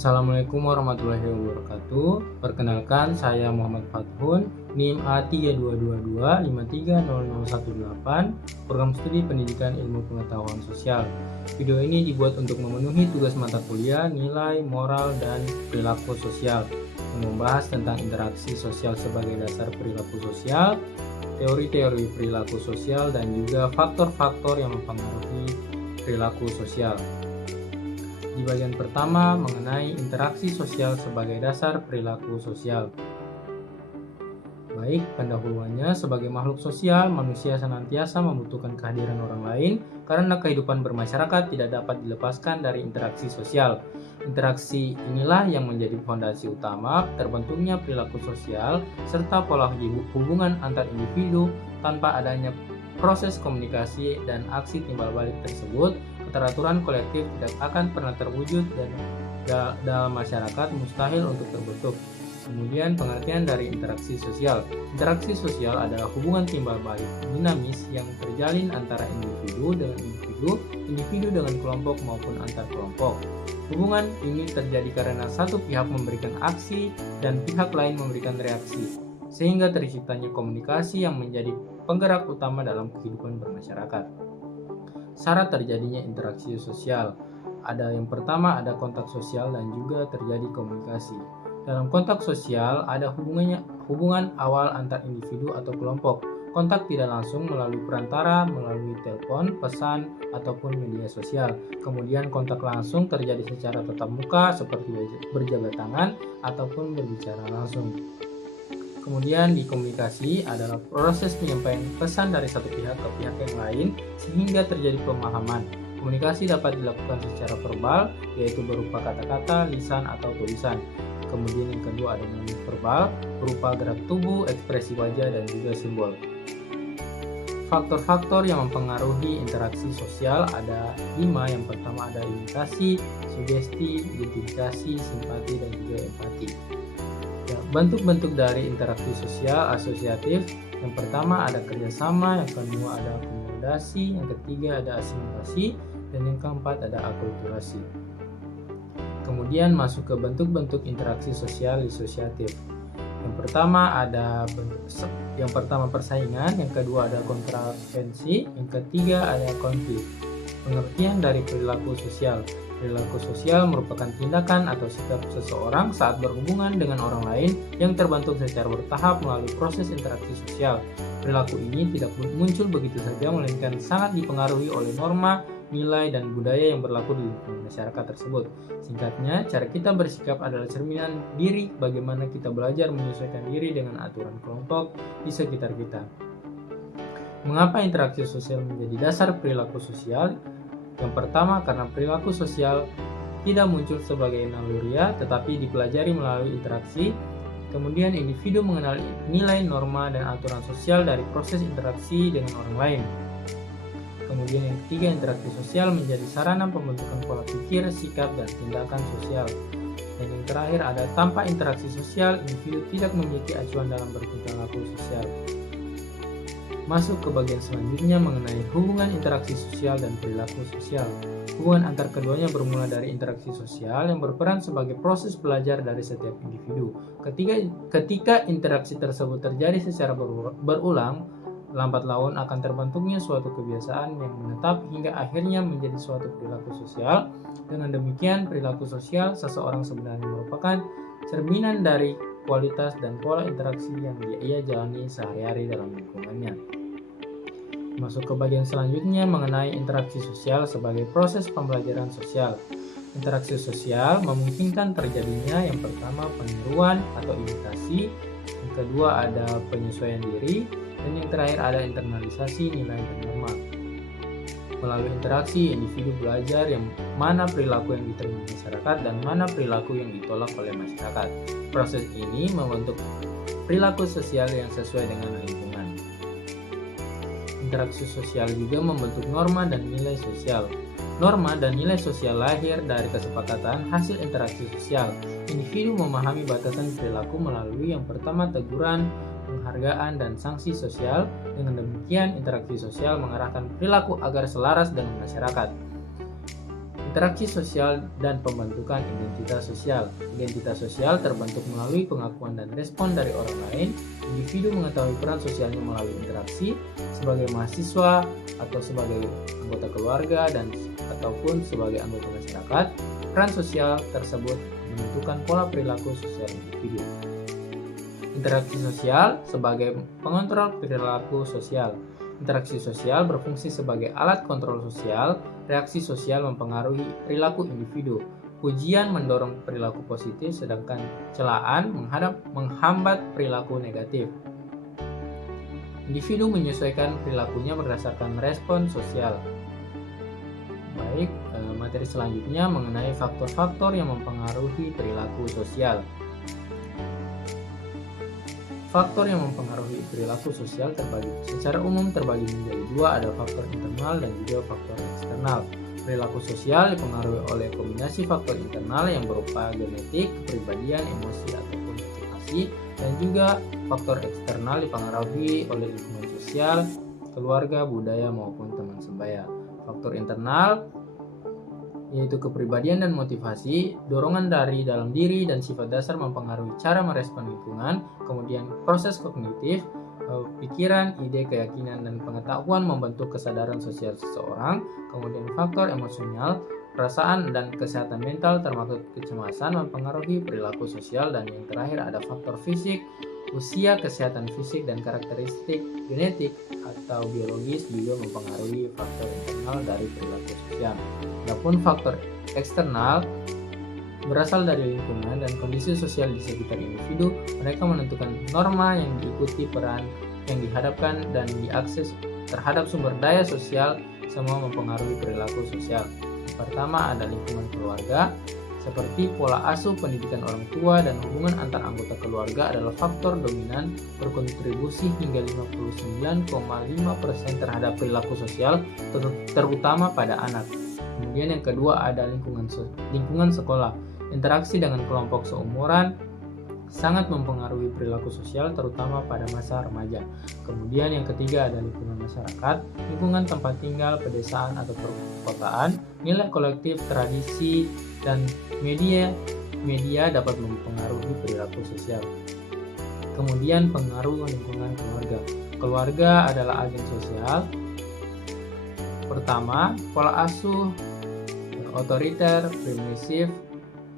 Assalamualaikum warahmatullahi wabarakatuh. Perkenalkan, saya Muhammad Fathun, NIM A322530018, Program Studi Pendidikan Ilmu Pengetahuan Sosial. Video ini dibuat untuk memenuhi tugas mata kuliah Nilai, Moral, dan Perilaku Sosial, yang membahas tentang interaksi sosial sebagai dasar perilaku sosial, teori-teori perilaku sosial, dan juga faktor-faktor yang mempengaruhi perilaku sosial. Di bagian pertama mengenai interaksi sosial sebagai dasar perilaku sosial. Baik, pendahuluannya, sebagai makhluk sosial, manusia senantiasa membutuhkan kehadiran orang lain karena kehidupan bermasyarakat tidak dapat dilepaskan dari interaksi sosial. Interaksi inilah yang menjadi fondasi utama terbentuknya perilaku sosial serta pola hubungan antar individu. Tanpa adanya proses komunikasi dan aksi timbal balik tersebut, keteraturan kolektif tidak akan pernah terwujud dan dalam masyarakat mustahil untuk terbentuk. Kemudian pengertian dari interaksi sosial. Interaksi sosial adalah hubungan timbal balik dinamis yang terjalin antara individu dengan individu, individu dengan kelompok maupun antar kelompok. Hubungan ini terjadi karena satu pihak memberikan aksi dan pihak lain memberikan reaksi, sehingga terciptanya komunikasi yang menjadi penggerak utama dalam kehidupan bermasyarakat. Syarat terjadinya interaksi sosial. Ada yang pertama, ada kontak sosial dan juga terjadi komunikasi. Dalam kontak sosial ada hubungan awal antar individu atau kelompok. Kontak tidak langsung melalui perantara, melalui telepon, pesan, ataupun media sosial. Kemudian kontak langsung terjadi secara tatap muka seperti berjabat tangan ataupun berbicara langsung. Kemudian di komunikasi adalah proses penyampaian pesan dari satu pihak ke pihak yang lain sehingga terjadi pemahaman. Komunikasi dapat dilakukan secara verbal, yaitu berupa kata-kata, lisan, atau tulisan. Kemudian yang kedua ada non-verbal, berupa gerak tubuh, ekspresi wajah, dan juga simbol. Faktor-faktor yang mempengaruhi interaksi sosial ada 5. Yang pertama ada imitasi, sugesti, identifikasi, simpati, dan juga empati. Bentuk-bentuk dari interaksi sosial asosiatif. Yang pertama ada kerjasama, yang kedua ada akomodasi, yang ketiga ada asimilasi, dan yang keempat ada akulturasi. Kemudian masuk ke bentuk-bentuk interaksi sosial disosiatif. Yang pertama ada persaingan, yang kedua ada kontravensi, yang ketiga ada konflik. Pengertian dari perilaku sosial. Perilaku sosial merupakan tindakan atau sikap seseorang saat berhubungan dengan orang lain yang terbentuk secara bertahap melalui proses interaksi sosial. Perilaku ini tidak muncul begitu saja, melainkan sangat dipengaruhi oleh norma, nilai, dan budaya yang berlaku di lingkungan masyarakat tersebut. Singkatnya, cara kita bersikap adalah cerminan diri bagaimana kita belajar menyesuaikan diri dengan aturan kelompok di sekitar kita. Mengapa interaksi sosial menjadi dasar perilaku sosial? Yang pertama, karena perilaku sosial tidak muncul sebagai naluriah tetapi dipelajari melalui interaksi. Kemudian individu mengenal nilai, norma, dan aturan sosial dari proses interaksi dengan orang lain. Kemudian yang ketiga, interaksi sosial menjadi sarana pembentukan pola pikir, sikap, dan tindakan sosial. Dan yang terakhir ada tanpa interaksi sosial, individu tidak memiliki acuan dalam bertingkah laku sosial. Masuk ke bagian selanjutnya mengenai hubungan interaksi sosial dan perilaku sosial. Hubungan antar keduanya bermula dari interaksi sosial yang berperan sebagai proses belajar dari setiap individu. Ketika interaksi tersebut terjadi secara berulang, lambat laun akan terbentuknya suatu kebiasaan yang menetap hingga akhirnya menjadi suatu perilaku sosial. Dengan demikian, perilaku sosial seseorang sebenarnya merupakan cerminan dari kualitas dan pola interaksi yang ia jalani sehari-hari dalam lingkungannya. Masuk ke bagian selanjutnya mengenai interaksi sosial sebagai proses pembelajaran sosial. Interaksi sosial memungkinkan terjadinya yang pertama peniruan atau imitasi, yang kedua ada penyesuaian diri, dan yang terakhir ada internalisasi nilai dan norma. Melalui interaksi, individu belajar yang mana perilaku yang diterima masyarakat dan mana perilaku yang ditolak oleh masyarakat. Proses ini membentuk perilaku sosial yang sesuai dengan lingkungan. Interaksi sosial juga membentuk norma dan nilai sosial. Norma dan nilai sosial lahir dari kesepakatan hasil interaksi sosial. Individu memahami batasan perilaku melalui yang pertama teguran, penghargaan, dan sanksi sosial. Dengan demikian, interaksi sosial mengarahkan perilaku agar selaras dengan masyarakat. Interaksi sosial dan pembentukan identitas sosial. Identitas sosial terbentuk melalui pengakuan dan respon dari orang lain. Individu mengetahui peran sosialnya melalui interaksi sebagai mahasiswa atau sebagai anggota keluarga ataupun sebagai anggota masyarakat. Peran sosial tersebut menentukan pola perilaku sosial individu. Interaksi sosial sebagai pengontrol perilaku sosial. Interaksi sosial berfungsi sebagai alat kontrol sosial. Reaksi sosial mempengaruhi perilaku individu. Pujian mendorong perilaku positif, sedangkan celaan menghambat perilaku negatif. Individu menyesuaikan perilakunya berdasarkan respon sosial. Baik, materi selanjutnya mengenai faktor-faktor yang mempengaruhi perilaku sosial. Faktor yang mempengaruhi perilaku sosial secara umum terbagi menjadi dua, ada faktor internal dan juga faktor eksternal. Perilaku sosial dipengaruhi oleh kombinasi faktor internal yang berupa genetik, kepribadian, emosi ataupun motivasi, dan juga faktor eksternal dipengaruhi oleh lingkungan sosial, keluarga, budaya maupun teman sebaya. Faktor internal yaitu kepribadian dan motivasi, dorongan dari dalam diri dan sifat dasar mempengaruhi cara merespon lingkungan. Kemudian proses kognitif, pikiran, ide, keyakinan, dan pengetahuan membentuk kesadaran sosial seseorang. Kemudian faktor emosional, perasaan dan kesehatan mental termasuk kecemasan mempengaruhi perilaku sosial. Dan yang terakhir ada faktor fisik, usia, kesehatan fisik, dan karakteristik genetik atau biologis juga mempengaruhi faktor internal dari perilaku sosial. Adapun faktor eksternal berasal dari lingkungan dan kondisi sosial di sekitar individu. Mereka menentukan norma yang diikuti, peran yang dihadapkan, dan diakses terhadap sumber daya sosial. Semua mempengaruhi perilaku sosial. Yang pertama ada lingkungan keluarga. Seperti pola asuh, pendidikan orang tua, dan hubungan antar anggota keluarga adalah faktor dominan berkontribusi hingga 59,5% terhadap perilaku sosial, terutama pada anak. Kemudian yang kedua ada lingkungan sekolah. Interaksi dengan kelompok seumuran sangat mempengaruhi perilaku sosial, terutama pada masa remaja. Kemudian yang ketiga ada lingkungan masyarakat, lingkungan tempat tinggal, pedesaan atau perkotaan, nilai kolektif, tradisi, dan media dapat mempengaruhi perilaku sosial. Kemudian pengaruh lingkungan keluarga. Keluarga adalah agen sosial. Pertama, pola asuh otoriter, permisif,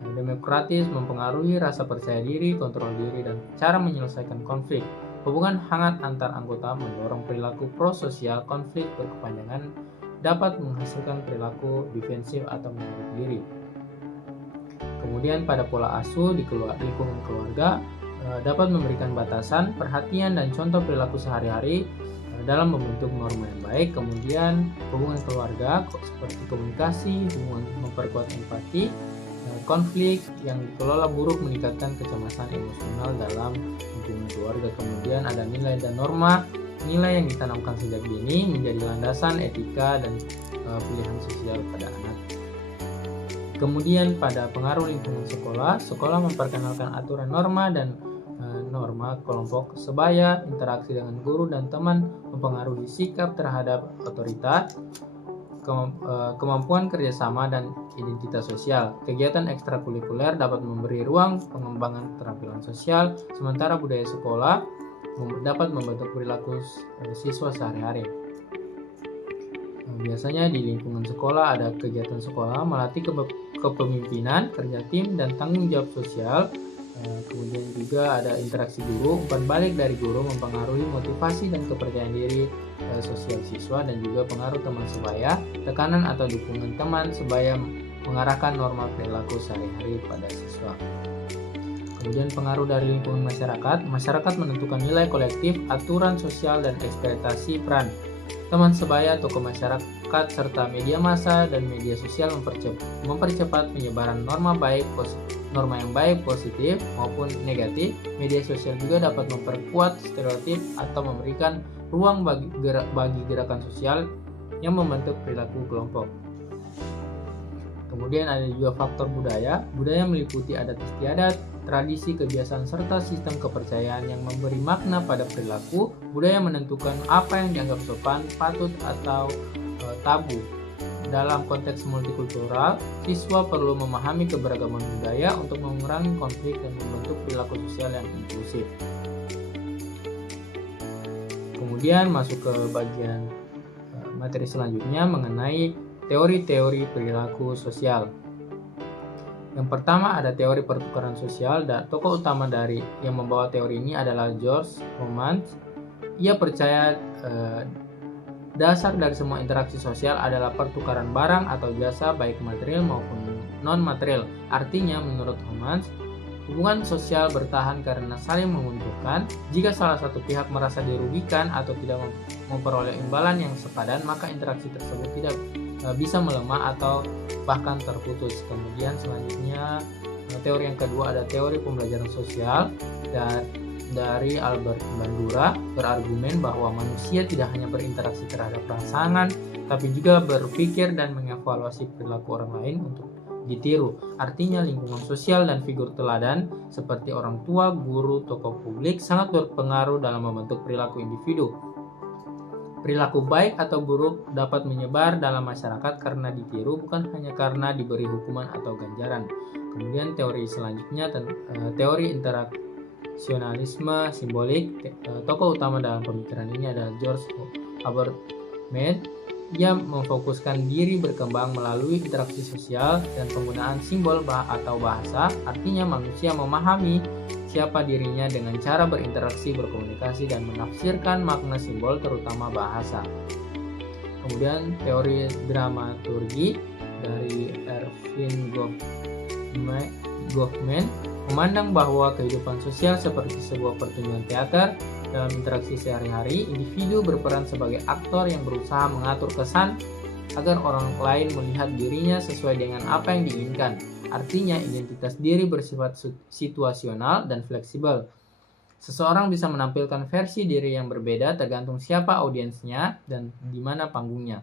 demokratis mempengaruhi rasa percaya diri, kontrol diri, dan cara menyelesaikan konflik. Hubungan hangat antar anggota mendorong perilaku prososial. Konflik berkepanjangan dapat menghasilkan perilaku defensif atau menutup diri. Kemudian pada pola asuh di lingkungan keluarga dapat memberikan batasan, perhatian, dan contoh perilaku sehari-hari dalam membentuk norma yang baik. Kemudian hubungan keluarga seperti komunikasi, hubungan memperkuat empati, konflik yang dikelola buruk meningkatkan kecemasan emosional dalam lingkungan keluarga. Kemudian ada nilai dan norma. Nilai yang ditanamkan sejak dini menjadi landasan etika dan pilihan sosial pada anak. Kemudian pada pengaruh lingkungan sekolah memperkenalkan aturan norma dan norma kelompok sebaya. Interaksi dengan guru dan teman mempengaruhi sikap terhadap otoritas, kemampuan kerjasama, dan identitas sosial. Kegiatan ekstrakurikuler dapat memberi ruang pengembangan keterampilan sosial, sementara budaya sekolah dapat membentuk perilaku siswa sehari-hari. Biasanya di lingkungan sekolah ada kegiatan sekolah melatih kepemimpinan, kerja tim, dan tanggung jawab sosial. Kemudian juga ada interaksi guru. Umpan balik dari guru mempengaruhi motivasi dan kepercayaan diri sosial siswa, dan juga pengaruh teman sebaya. Tekanan atau dukungan teman sebaya mengarahkan norma perilaku sehari-hari pada siswa. Kemudian pengaruh dari lingkungan masyarakat. Masyarakat menentukan nilai kolektif, aturan sosial, dan ekspektasi peran teman sebaya, tokoh masyarakat, serta media massa dan media sosial mempercepat penyebaran norma yang baik, positif maupun negatif. Media sosial juga dapat memperkuat stereotip atau memberikan ruang bagi gerakan sosial yang membentuk perilaku kelompok. Kemudian ada juga faktor budaya. Budaya meliputi adat istiadat, tradisi, kebiasaan, serta sistem kepercayaan yang memberi makna pada perilaku. Budaya menentukan apa yang dianggap sopan, patut, atau tabu. dalam konteks multikultural, siswa perlu memahami keberagaman budaya untuk mengurangi konflik dan membentuk perilaku sosial yang inklusif. Kemudian masuk ke bagian materi selanjutnya mengenai teori-teori perilaku sosial. Yang pertama ada teori pertukaran sosial, dan tokoh utama dari yang membawa teori ini adalah George Homans. Ia percaya dasar dari semua interaksi sosial adalah pertukaran barang atau jasa baik material maupun non-material. Artinya menurut Homans, hubungan sosial bertahan karena saling menguntungkan. Jika salah satu pihak merasa dirugikan atau tidak memperoleh imbalan yang sepadan, maka interaksi tersebut tidak bisa melemah atau bahkan terputus. Kemudian selanjutnya teori yang kedua ada teori pembelajaran sosial, dan dari Albert Bandura berargumen bahwa manusia tidak hanya berinteraksi terhadap pasangan, tapi juga berpikir dan mengevaluasi perilaku orang lain untuk ditiru. Artinya lingkungan sosial dan figur teladan seperti orang tua, guru, tokoh publik sangat berpengaruh dalam membentuk perilaku individu. Perilaku baik atau buruk dapat menyebar dalam masyarakat karena ditiru, bukan hanya karena diberi hukuman atau ganjaran. Kemudian teori selanjutnya teori interaksionalisme simbolik. Tokoh utama dalam pemikiran ini adalah George Herbert Mead. Ia memfokuskan diri berkembang melalui interaksi sosial dan penggunaan simbol atau bahasa. Artinya manusia memahami siapa dirinya dengan cara berinteraksi, berkomunikasi, dan menafsirkan makna simbol, terutama bahasa. Kemudian teori dramaturgi dari Erving Goffman memandang bahwa kehidupan sosial seperti sebuah pertunjukan teater. Dalam interaksi sehari-hari, individu berperan sebagai aktor yang berusaha mengatur kesan agar orang lain melihat dirinya sesuai dengan apa yang diinginkan. Artinya, identitas diri bersifat situasional dan fleksibel. Seseorang bisa menampilkan versi diri yang berbeda tergantung siapa audiensnya dan di mana panggungnya.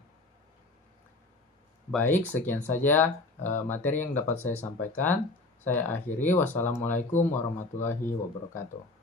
Baik, sekian saja materi yang dapat saya sampaikan. Saya akhiri. Wassalamualaikum warahmatullahi wabarakatuh.